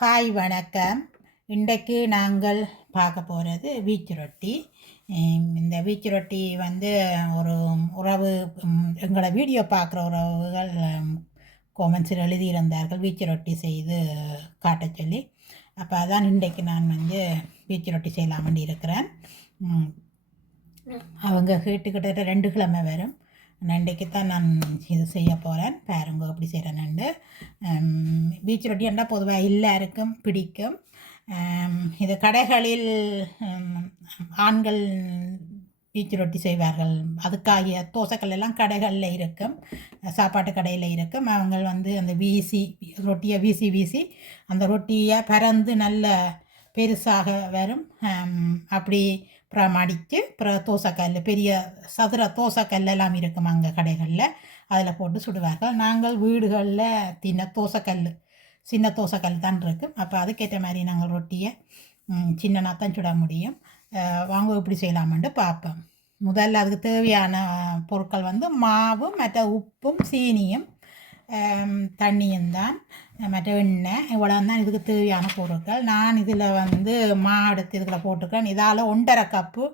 Hi வணக்கம். இன்றைக்கு நாங்கள் பார்க்க போகிறது வீச்சு ரொட்டி. இந்த வீச்சு ரொட்டி வந்து ஒரு உறவு எங்களை வீடியோ பார்க்குற உறவுகள் கோமன்ஸில் எழுதியிருந்தார்கள். வீச்சு ரொட்டி செய்து காட்ட சொல்லி. அப்போ அதான் இன்றைக்கு நான் வந்து வீச்சு ரொட்டி செய்யலாம்னு இருக்கிறேன். அவங்க கேட்டுக்கிட்ட ரெண்டு கிழமை வரும். நண்டைக்கு தான் நான் இது செய்ய போகிறேன் பாருங்க எப்படி நண்டு. பீச் ரொட்டி என்றால் பொதுவாக எல்லாருக்கும் பிடிக்கும். இது கடைகளில் ஆண்கள் பீச் ரொட்டி செய்வார்கள். அதுக்காகிய தோசைக்கல் எல்லாம் கடைகளில் இருக்கும். சாப்பாட்டு கடையில் இருக்கும். அவங்க வந்து அந்த வீசி ரொட்டியை வீசி வீசி அந்த ரொட்டியை பறந்து நல்ல பெருசாக வரும். அப்படி அப்புறம் மடித்து அப்புறம் தோசைக்கல் பெரிய சதுர தோசைக்கல் எல்லாம் இருக்கும் அங்கே கடைகளில்? அதில் போட்டு சுடுவார்கள். நாங்கள் வீடுகளில் தின்ன தோசைக்கல் சின்ன தோசைக்கல் தான் இருக்கும். அப்போ அதுக்கேற்ற மாதிரி நாங்கள் ரொட்டியை சின்னனா தான் சுட முடியும். வாங்க எப்படி செய்யலாமென்று பார்ப்போம். முதல்ல அதுக்கு தேவையான பொருட்கள் வந்து மாவு மற்ற உப்பும் சீனியும் தண்ணியும் தான் மற்ற எண்ணெய் இவ்வளோ தான் இதுக்கு தேவையான பொருட்கள் நான் இதில் வந்து மா எடுத்து போட்டுக்கிறேன் இதால் ஒன்றரை கப்பு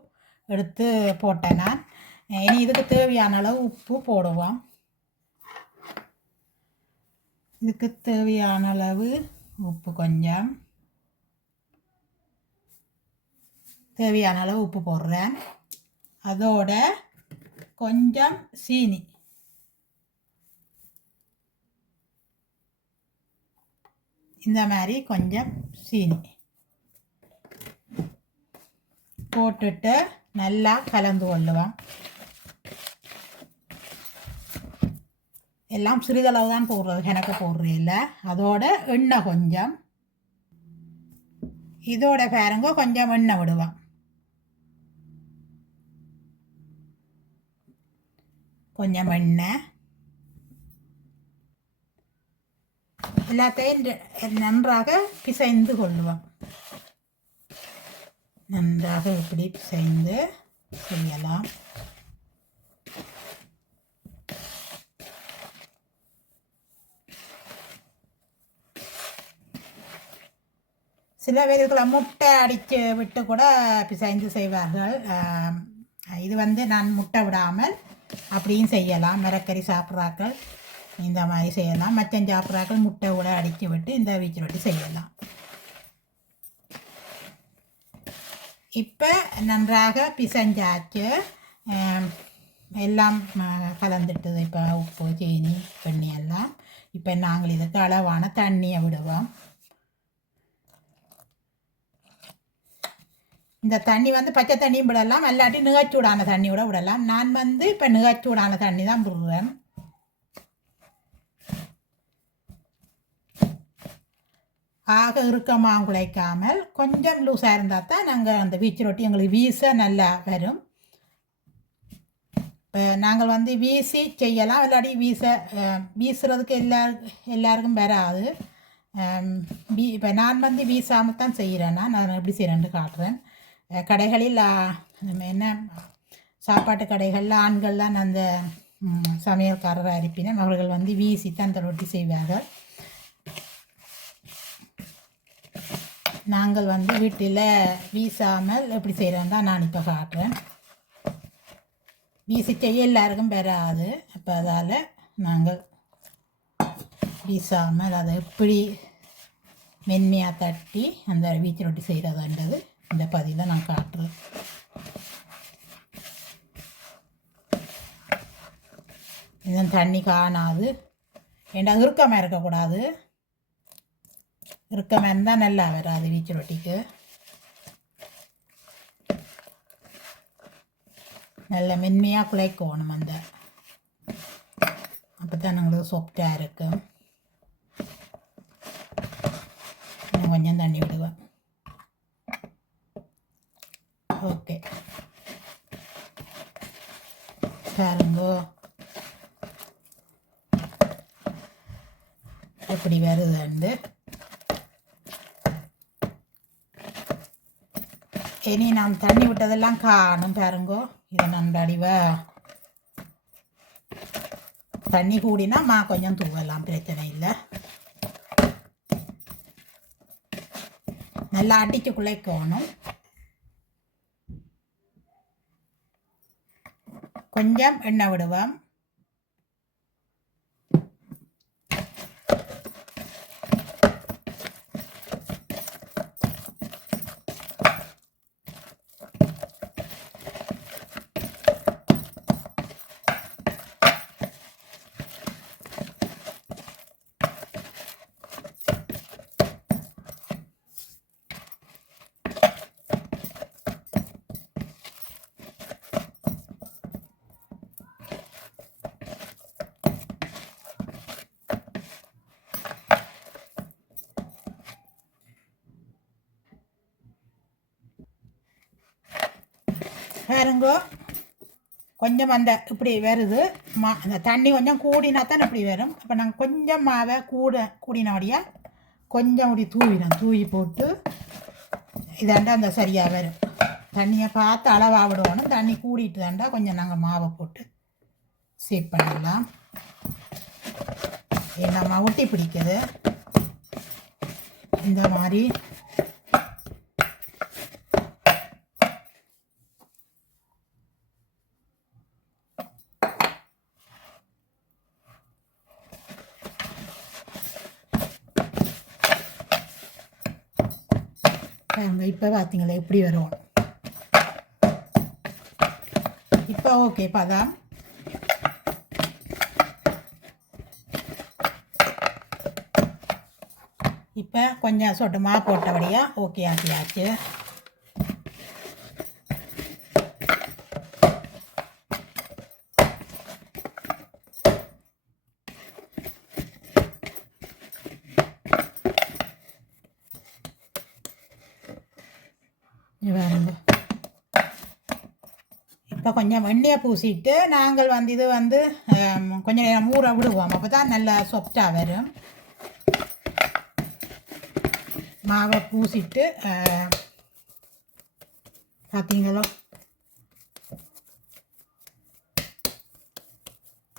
எடுத்து போட்டேன் நான் இனி இதுக்கு தேவையான அளவு உப்பு போடுவோம் இதுக்கு தேவையான அளவு உப்பு கொஞ்சம் தேவையான அளவு உப்பு போடுறேன் அதோட கொஞ்சம் சீனி இந்த மாதிரி கொஞ்சம் சீனி போட்டுட்டு நல்லா கலந்து கொள்ளுவோம். எல்லாம் சிறிதளவு தான் போடுறது எனக்கு போடுறதில்ல அதோட எண்ணெய் கொஞ்சம். இதோட பாருங்க கொஞ்சம் எண்ணெய் விடுவோம். கொஞ்சம் எண்ணெய். எல்லாத்தையும் நன்றாக பிசைந்து கொள்ளுவோம். நன்றாக இப்படி பிசைந்து செய்யலாம். சில பேர்களை முட்டை அடித்து விட்டு கூட பிசைந்து செய்வார்கள். இது வந்து நான் முட்டை விடாமல் அப்படியும் செய்யலாம். மரக்கறி சாப்பிட்றாக்கள். இந்த மாதிரி செய்யலாம். மச்சம் சாப்பிட்றாக்கள் முட்டை கூட அடித்து விட்டு இந்த வீச்சு ரொட்டி செய்யலாம். இப்போ நன்றாக பிசைஞ்சாச்சு. எல்லாம் கலந்துட்டது. இப்போ உப்பு சீனி வெண்ணி எல்லாம். இப்போ நாங்கள் இதுக்கு அளவான தண்ணியை விடுவோம். இந்த தண்ணி வந்து பச்சை தண்ணியும் விடலாம். இல்லாட்டி நிகச்சூடான தண்ணி கூட விடலாம். நான் வந்து இப்போ நிகச்சூடான தண்ணி தான் விடுறேன். ஆக இறுக்கமாக குழைக்காமல் கொஞ்சம் லூஸாக இருந்தால் தான் நாங்கள் அந்த வீச்சு ரொட்டி எங்களுக்கு வீச நல்லா வரும். இப்போ நாங்கள் வந்து வீசி செய்யலாம். இல்லாட்டி வீச வீசுறதுக்கு எல்லா எல்லாருக்கும் வராது. வீ இப்போ நான் வந்து வீசாமல் தான் செய்கிறேன்னா நான் எப்படி செய்கிறேன்னு காட்டுறேன். கடைகளில் என்ன சாப்பாட்டு கடைகளில் ஆண்கள் தான் அந்த சமையல்காரராக சமையல்காரரை அவர்கள் வந்து வீசி தான் அந்த ரொட்டி செய்வார்கள். நாங்கள் வந்து வீட்டில் வீசாமல் எப்படி செய்கிறோம் தான் நான் இப்போ காட்டுறேன். வீசி செய்ய எல்லாருக்கும் பெறாது. அப்போ அதால் நாங்கள் வீசாமல் அதை எப்படி மென்மையாக தட்டி அந்த வீச்சு ரொட்டி செய்கிறதுன்றது இந்த பதிவில் நான் காட்டுறேன். இதன் தண்ணி காணாது. ஏண்டா இறுக்கமாக இருக்கக்கூடாது. இறுக்கமாக இருந்தால் நல்லா வராது வீச்சு ரொட்டிக்கு நல்ல மென்மையாக குழைக்கணும் அந்த அப்போ தான் எங்களுக்கு சாஃப்டாக இருக்கும் இன்னும் கொஞ்சம் தண்ணி விடுவேன் ஓகே பாருங்கோ எப்படி வருதுண்டு இனி நான் தண்ணி விட்டதெல்லாம் காணும் பாருங்கோ. இதை அடிவா தண்ணி கூடினா மா கொஞ்சம் தூவலாம் பிரச்சனை இல்லை. நல்லா அடித்து குழைக்கணும் கொஞ்சம் எண்ணெய் விடுவோம். குழம்பு. கொஞ்சம் அந்த இப்படி வருது. மா அந்த தண்ணி கொஞ்சம் கூடினா தான் இப்படி வரும். அப்போ நாங்கள் கொஞ்சம் மாவை கூட கூடினபடியாக கொஞ்சம் இப்படி தூவிடும் தூவி போட்டு இதாண்டா அந்த சரியாக வரும். தண்ணியை பார்த்து அளவாக விடுவோம் தண்ணி கூடிட்டு தாண்டா கொஞ்சம் நாங்கள் மாவை போட்டு சேவ் பண்ணிடலாம். நம்ம ஒட்டி பிடிக்குது. இந்த மாதிரி இப்போ பார்த்தீங்களா எப்படி வரும்? இப்போ ஓகே பதம் இப்போ கொஞ்சம் சொட்டுமா போட்டபடியாக ஓகே ஆக்கியாச்சு இங்க பாருங்க இப்போ கொஞ்சம் வெண்ணியை பூசிட்டு நாங்கள் வந்து இது வந்து கொஞ்சம் நேரம் ஊற விடுவோம். அப்போ தான் நல்லா சொப்டாக வரும். மாவை பூசிட்டு பார்த்தீங்களோ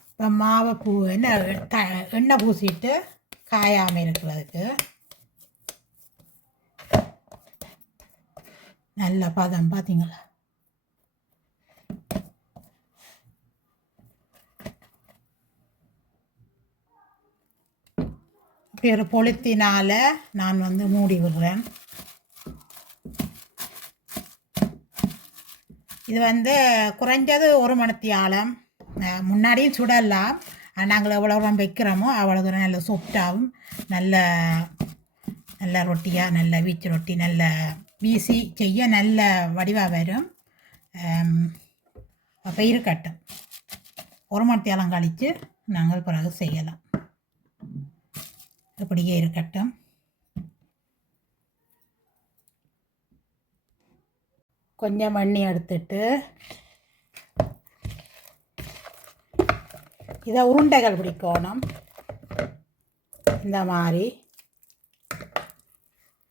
இப்போ மாவை பூ என்ன த- எண்ணெய் பூசிட்டு காயாமல் இருக்கிறதுக்கு நல்ல பதம் பார்த்தீங்களா இப்படி பொழுத்தினால் பொழுத்தினால நான் வந்து மூடி விடுறேன். இது வந்து குறைஞ்சது ஒரு மணத்தி ஆழம் முன்னாடியும் சுடலாம். நாங்கள் எவ்வளோ தூரம் வைக்கிறோமோ அவ்வளோ தூரம் நல்ல சாஃப்டாகவும் நல்ல நல்ல ரொட்டியாக நல்ல வீச்சு ரொட்டி நல்ல வீசி செய்ய நல்ல வடிவாக வரும். பயிர் இருக்கட்டும். ஒரு மணத்தியாலம் கழித்து நாங்கள் பிறகு செய்யலாம். இப்படியே இருக்கட்டும். கொஞ்சம் மண்ணி எடுத்துட்டு இதை உருண்டைகள் பிடிக்கணும். இந்த மாதிரி.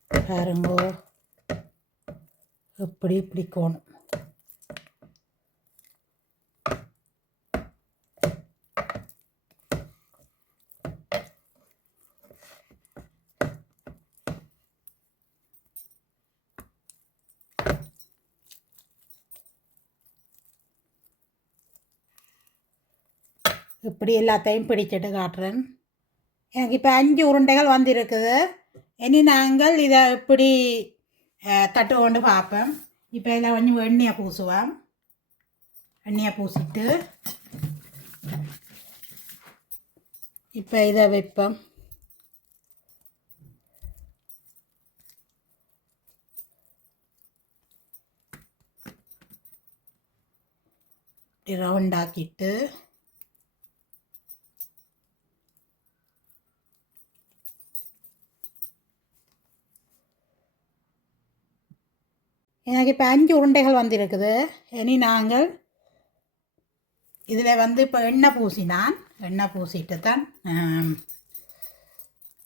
பாருங்கோ இப்படி பிடிக்கணும். இப்படி எல்லாத்தையும் பிடிச்சிட்டு காட்டுறேன். எனக்கு இப்போ அஞ்சு உருண்டைகள் வந்திருக்குது. இனி நாங்கள் இதை இப்படி தட்டு கொண்டு பார்ப்போம். இப்போ இதில் கொஞ்சம் எண்ணெயை பூசுவோம். எண்ணெயை பூசிட்டு இப்போ இதை வைப்போம். ரவுண்ட் எனக்கு இப்போ அஞ்சு உருண்டைகள் வந்திருக்குது. இனி நாங்கள் இதில் வந்து இப்போ எண்ணெய் பூசினான். எண்ணெய் பூசிட்டு தான்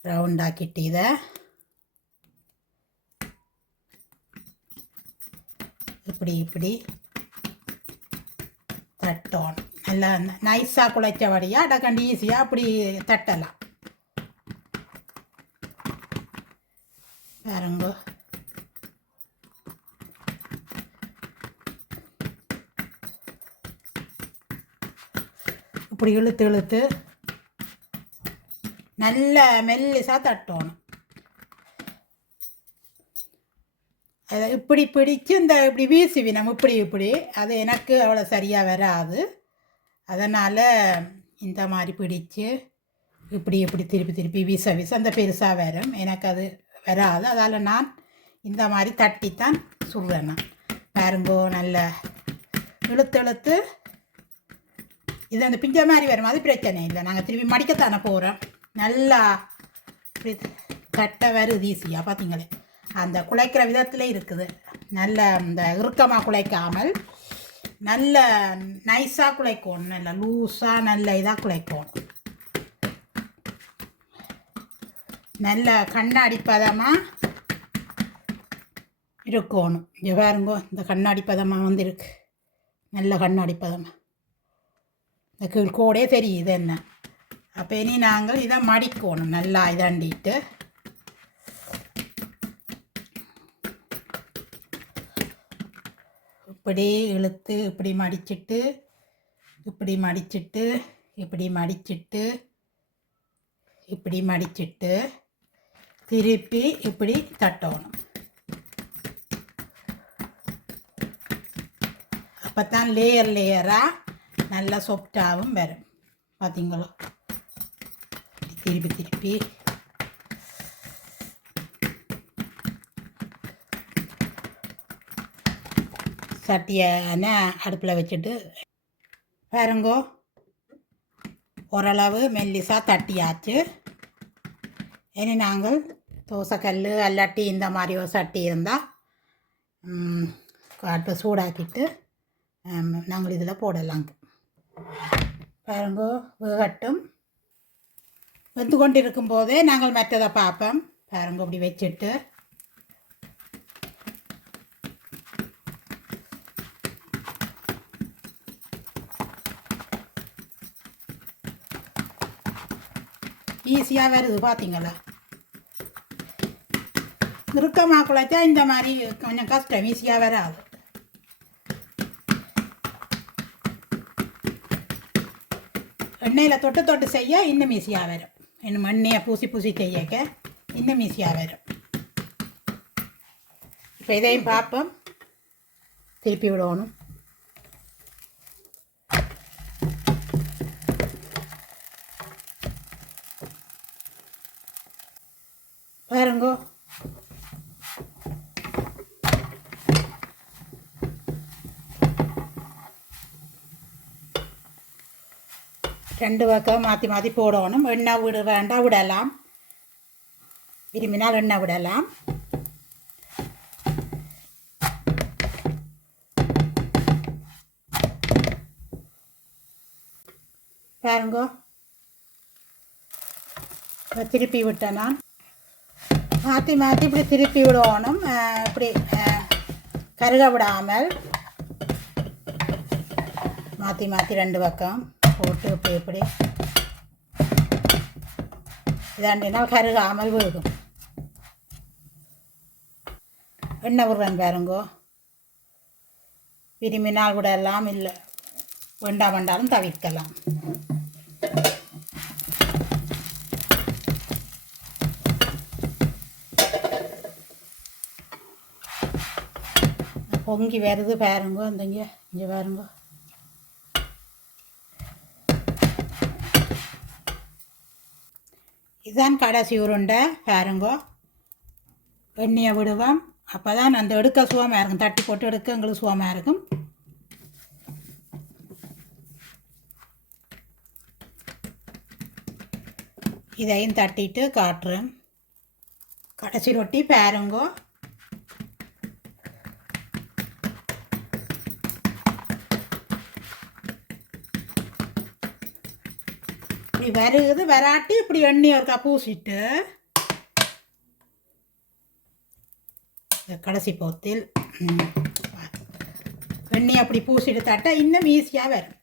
ரவுண்டாக்கிட்டு இதை இப்படி இப்படி தட்டோம். நல்லா நைஸாக குழைச்சபடியாக அடக்கண்டு ஈஸியாக அப்படி தட்டலாம். பாருங்க. இப்படி இழுத்து இழுத்து. நல்ல மெல்லிசாக தட்டணும். அதை இப்படி பிடிச்சு இந்த இப்படி வீசுவி நம்ம இப்படி இப்படி. அது எனக்கு அவ்வளோ சரியாக வராது. அதனால் இந்த மாதிரி பிடிச்சு இப்படி இப்படி திருப்பி திருப்பி வீச வீச. அந்த பெருசாக வரும். எனக்கு அது வராது. அதால் நான் இந்த மாதிரி தட்டித்தான் சுடுறேன் நான். பாருங்கோ நல்ல இழுத்து இழுத்து. இது அந்த பிஞ்ச மாதிரி வரும். அது பிரச்சனை இல்லை. நாங்கள் திருப்பி மடிக்கத்தானே போகிறோம் நல்லா கட்டை வருது ஈஸியாக பார்த்தீங்களே அந்த குழைக்கிற விதத்தில் இருக்குது. நல்ல இந்த இறுக்கமாக குலைக்காமல் நல்ல நைஸாக குழைக்கணும் நல்ல லூஸாக நல்ல இதாக குழைக்கணும் நல்ல கண்ணாடி பதமாக இருக்கணும். இங்கே பாருங்க இந்த கண்ணாடி பதமாக வந்து இருக்கு நல்ல கண்ணாடி பதமாக இந்த கீழ்கோடே தெரியுது என்ன. அப்போ இனி நாங்கள் இதை மடிக்கணும் நல்லா இதாண்டிட்டு இப்படி இழுத்து இப்படி மடிச்சிட்டு இப்படி மடிச்சிட்டு இப்படி மடிச்சிட்டு இப்படி மடிச்சிட்டு திருப்பி இப்படி தட்டணும். அப்போ தான் லேயர் லேயராக நல்லா சாஃப்டாகவும் வரும். பார்த்தீங்களோ திருப்பி திருப்பி. சட்டியான அடுப்பில் வச்சுட்டு பாருங்கோ. ஓரளவு மெல்லிசாக தட்டியாச்சு. இனி நாங்கள் தோசைக்கல் அல்லாட்டி இந்த மாதிரி ஒரு சட்டி இருந்தால் காட்டு சூடாக்கிட்டு நாங்கள் இதில் போடலாங்க. பாருங்கோ வேகட்டும். வெந்து கொண்டிருக்கும் போதே நாங்கள் மற்றதை பார்ப்போம். பாருங்க இப்படி வச்சுட்டு. ஈஸியாக வருது பார்த்தீங்களா? இறுக்கமாக குழைச்சா இந்த மாதிரி கொஞ்சம் கஷ்டம் ஈஸியாக வராது. எண்ணெயில் தொட்டு தொட்டு செய்ய இன்னும் ஈஸியாக வரும். இன்னும் எண்ணெயை பூசி பூசி செய்யக்க இன்னும் ஈஸியாக வரும். இப்போ இதையும் பார்ப்போம் திருப்பி விடணும் பாருங்கோ ரெண்டு பக்கம் மாற்றி மாற்றி போடணும் எண்ணெய் விட வேண்டாம் விடலாம் விரும்பினால் எண்ணெய் விடலாம் பாருங்கோ இப்போ திருப்பி விட்டேன் நான் மாற்றி மாற்றி இப்படி திருப்பி விடணும் இப்படி கருக விடாமல் மாற்றி மாற்றி ரெண்டு பக்கம் போட்டு இப்போ எப்படி இதாண்டினால் கருகாமல் விழுகும் எண்ணெய் விடுறேன் பாருங்கோ விரும்பினால் கூட எல்லாம் இல்லை வேண்டாம் வேண்டாலும் தவிர்க்கலாம் பொங்கி வருது பாருங்கோ இந்தங்க இங்கே பாருங்கோ இதுதான் கடைசி உருண்டை. பாருங்கோ. எண்ணெயை விடுவோம். அப்போ தான் அந்த எடுக்க சுவமாக இருக்கும். தட்டி போட்டு எடுக்க எங்களுக்கு சுவமாக இருக்கும். இதையும் தட்டிட்டு காட்டுறேன். கடைசி ரொட்டி பாருங்கோ. இப்படி வருகுது வராட்டி இப்படி எண்ணெய் ஒருக்கா பூசிட்டு இந்த கடைசி போத்தில் எண்ணெய் அப்படி பூசிட்டு தட்டா இன்னும் ஈஸியாக வரும்.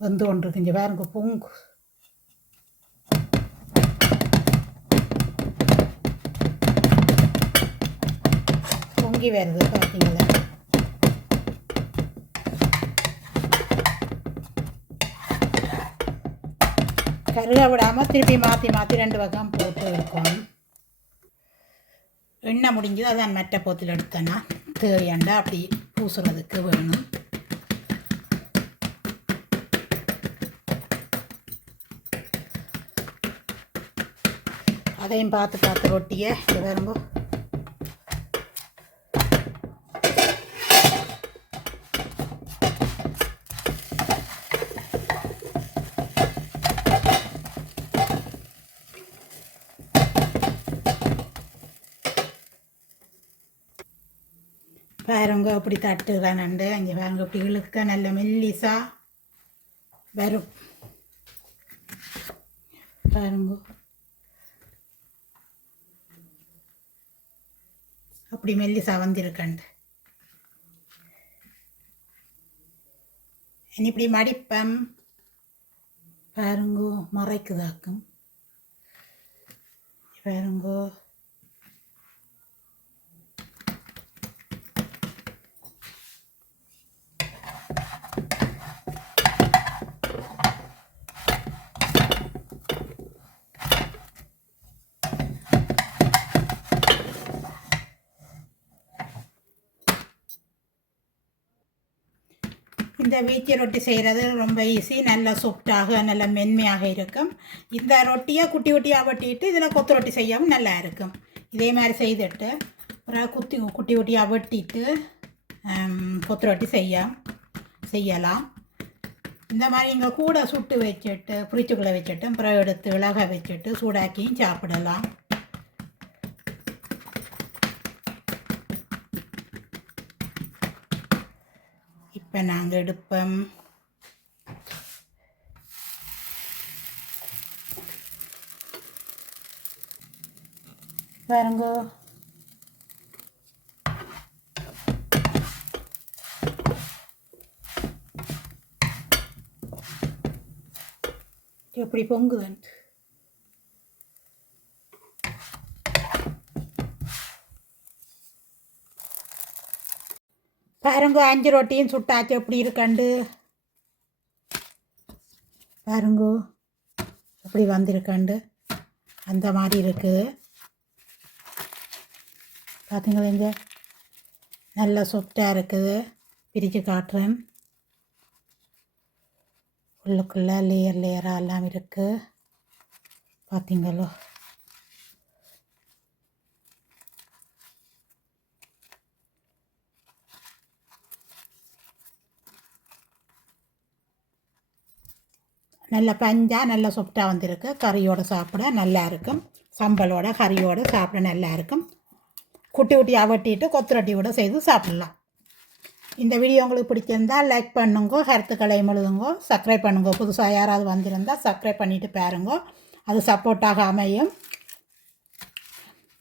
வந்து கொண்டிருக்கு இங்கே பாருங்க பொங்கு. பொங்கி வருது பார்த்தீங்களா கருக விடாமல் திருப்பி மாற்றி மாற்றி ரெண்டு பக்கம் போட்டு இருக்கணும் எண்ணெய் முடிஞ்சது அதான் மெட்டை போத்தில் எடுத்தேன்னா தேவையாண்டா அப்படி பூசுறதுக்கு வேணும். அதையும் பார்த்து பார்த்து ரொட்டியை வரும்போது பாருங்க அப்படி தட்டுறானண்டு அங்கே பாருங்க இப்படி இழுக்க நல்ல மெல்லிசா வரும். பாருங்க. அப்படி மெல்லிசா வந்திருக்கண்டு இனி இப்படி மடிப்பம். பாருங்கோ மறைக்குதாக்கும். பாருங்கோ. இந்த வீச்சி ரொட்டி செய்கிறது ரொம்ப ஈஸி நல்ல சாஃப்டாக நல்ல மென்மையாக இருக்கும். இந்த ரொட்டியை குட்டி குட்டியாக வெட்டிட்டு இதில் கொத்து ரொட்டி செய்யாமல் நல்லா இருக்கும். இதே மாதிரி செய்துட்டு ஒரு குத்தி குட்டி குட்டியாக வெட்டிட்டு கொத்து ரொட்டி செய்ய செய்யலாம். இந்த மாதிரி இங்கே கூட சுட்டு வச்சுட்டு ஃப்ரிட்ஜுக்குள்ளே வச்சுட்டு பிறகு எடுத்து விலக வச்சுட்டு சூடாக்கியும் சாப்பிடலாம். இப்போ நாங்கள் எடுப்போம் பாருங்கோ. எப்படி பொங்குதுன்ட்டு. பாருங்க அஞ்சு ரொட்டியும் சுட்டாச்சு. எப்படி இருக்கண்டு? பாருங்கோ எப்படி வந்திருக்காண்டு? அந்த மாதிரி இருக்குது. பார்த்தீங்களா இந்த நல்ல சாஃப்டாக இருக்குது. பிரித்து காட்டுறேன். உள்ளுக்குள்ளே லேயர் லேயராக எல்லாம் இருக்குது பார்த்தீங்களோ நல்ல பஞ்சா நல்ல சொப்டாக வந்திருக்கு. கறியோட சாப்பிட நல்லா இருக்கும். சம்பலோட கறியோட சாப்பிட நல்லா இருக்கும். குட்டி குட்டியாக வெட்டிட்டு கொத்துரட்டி கூட செய்து சாப்பிடலாம். இந்த வீடியோ உங்களுக்கு பிடிச்சிருந்தால் லைக் பண்ணுங்க கருத்துக்களை எழுதுங்க சப்ஸ்கிரைப் பண்ணுங்க. புதுசாக யாராவது வந்திருந்தால் சப்ஸ்கிரைப் பண்ணிட்டு பாருங்க. அது சப்போர்ட்டாக அமையும்.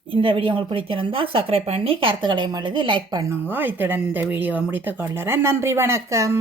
இந்த வீடியோ உங்களுக்கு பிடிச்சிருந்தால் சப்ஸ்கிரைப் பண்ணி கருத்துக்களை எழுதி லைக் பண்ணுங்க. இத்துடன் இந்த வீடியோவை முடித்து கொள்ளுறேன் நன்றி வணக்கம்.